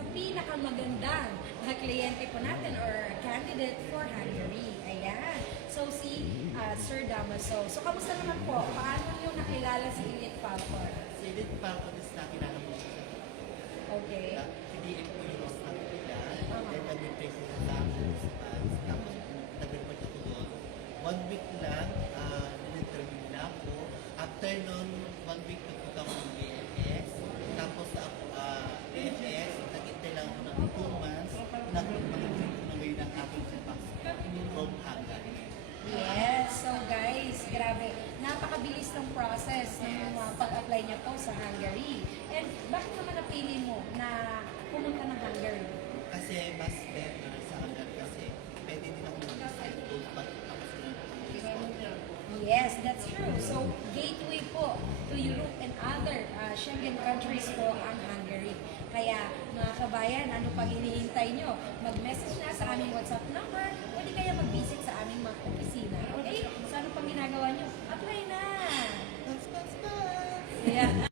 sa pinakamagandang na kliyente po natin or candidate for Hungary. Ayan. So, si Sir Damaso. So, kamusta naman po? Paano niyo nakilala si Elite Falcon? Si Edith Falcon is nakilala mo siya sa Okay. PDM po yung host namin nila. Uh-huh. Then nag-replace nila sa amin sa fans. Tapos nag-report ako doon. 1 week lang, in-interview nila ako. After nun, 1 week nagpunta ako ng BFS. Tapos ako, BFS, nag-intay lang ako ng 2 months. Nag-report na ngayon ang aking sepas from Hungary. Yes. So guys, grabe. Napakabilis ng process ng pag-apply niya po sa Hungary. And bakit naman napili mo na pumunta ng Hungary? Kasi mas better sa Hungary kasi pwede din ako mag-decide kung pag-tapos ko ng Yes, that's true. So, gateway po to Europe and other Schengen countries po ang Hungary. Kaya, mga kabayan, ano pang hinihintay nyo? Mag-message na sa aming WhatsApp number o di kaya mag-visit sa aming mga opisina. Okay? So, ano pang ginagawa nyo? Apply na! Bye! Yeah.